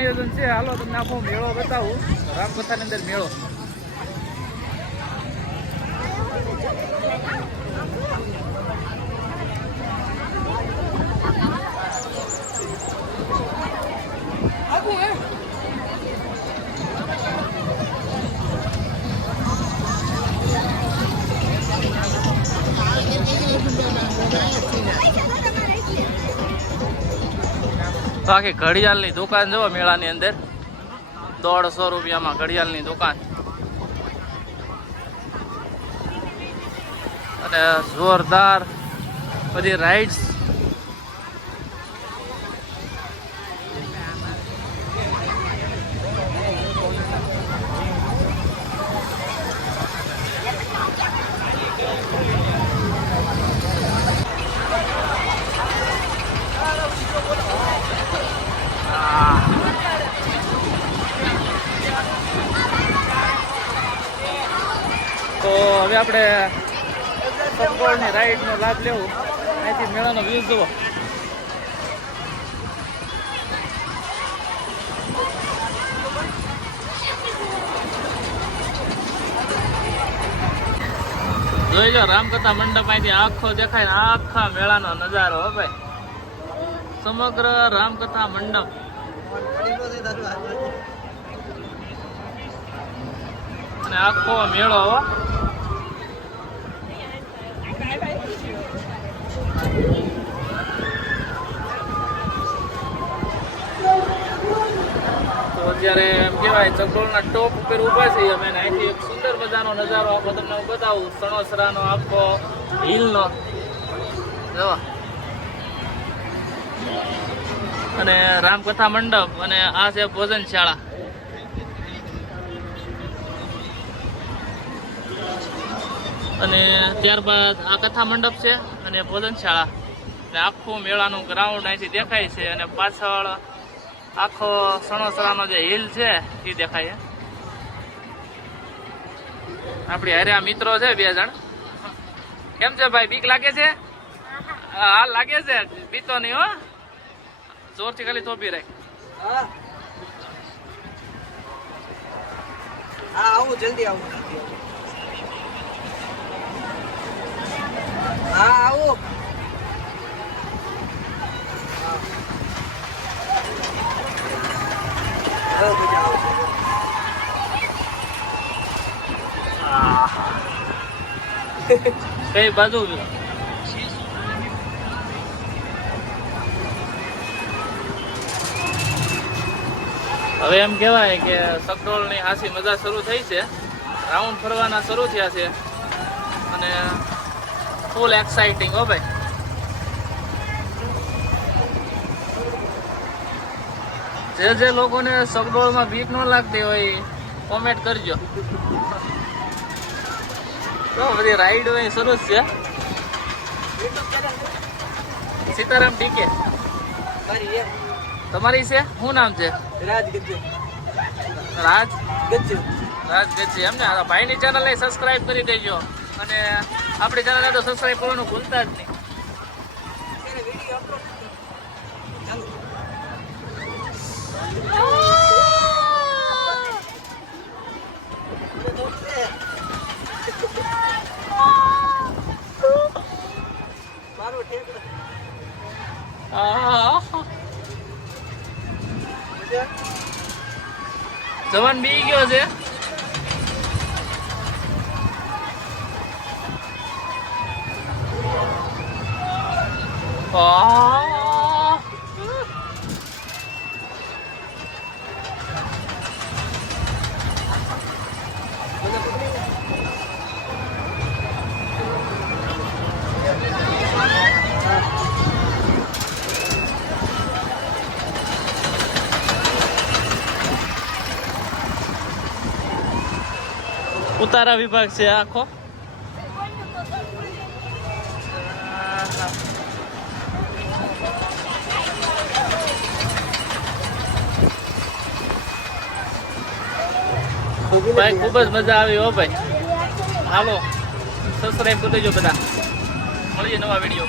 આયોજન છે. હાલો તમને આખો મેળો બતાવું. રામકથાની અંદર મેળો. તો આખી ઘડિયાળની દુકાન જુઓ મેળાની અંદર. 150 રૂપિયામાં ઘડિયાળની દુકાન. અને જોરદાર બધી રાઇડ્સ. તો હવે આપણે સબગોળની રાઈડનો લાભ લેવો. અહીંથી મેળાનો વ્યૂ જુઓ. જોઈ લો રામકથા મંડપ અહીંથી આખો દેખાય ને આખા મેળાનો નજારો. હો ભાઈ, સમગ્ર રામકથા મંડપ. અને આખો મેળો. હો તો અત્યારે એમ કહેવાય ચકડોળના ટોપ ઉપર ઊભા છીએ અમે. અહીંથી એક સુંદર મજાનો નજારો આખો તમને હું બતાવું. સણોસરાનો આખો હિલનો જો. અને રામકથા મંડપ. અને આ છે ભોજનશાળા. અને ત્યારબાદ આ કથા મંડપ છે અને ભોજનશાળા. અને આખું મેળાનું ગ્રાઉન્ડ અહીંથી દેખાય છે. અને પાછળ આખો સણોસરાનો જે હિલ છે એ દેખાય. આપણી હારે આ મિત્રો છે 2 જણ. કેમ છે ભાઈ, બીક લાગે છે? હા લાગે છે. બીતો નહીં હો, જોરથી ખાલી થોપી રાખ. હા આવું, જલ્દી આવું. હા આવું. કઈ બાજુ? હવે એમ કહેવાય કે સકડોળની હાસી મજા શરૂ થઈ છે. રાઉન્ડ ફરવાના શરૂ થયા છે. અને ફૂલ એક્સાઇટિંગ. હો ભાઈ, જે લોકોને સકડોળમાં બીક ન લાગતી હોય કોમેન્ટ કરજો. તો બધી રાઈડ હોય શરૂ છે. સીતારામ ડીકે તમારી છે? શું નામ છે? રાજ ગજ્જુ. રાજ ગજ્જુ. રાજ ગજ્જુ એમને. ભાઈની ચેનલને સબસ્ક્રાઇબ કરી દેજો. અને આપણી ચેનલને તો સબસ્ક્રાઇબ કરવાનું ભૂલતા જ નહીં. જવાન બી ગયો છે. ઉતારા વિભાગ છે આખો. ભાઈ ખૂબ જ મજા આવી. હો ભાઈ, હાલો સબસ્ક્રાઈબ કરી દેજો બધા. મળીએ નવા વિડીયો.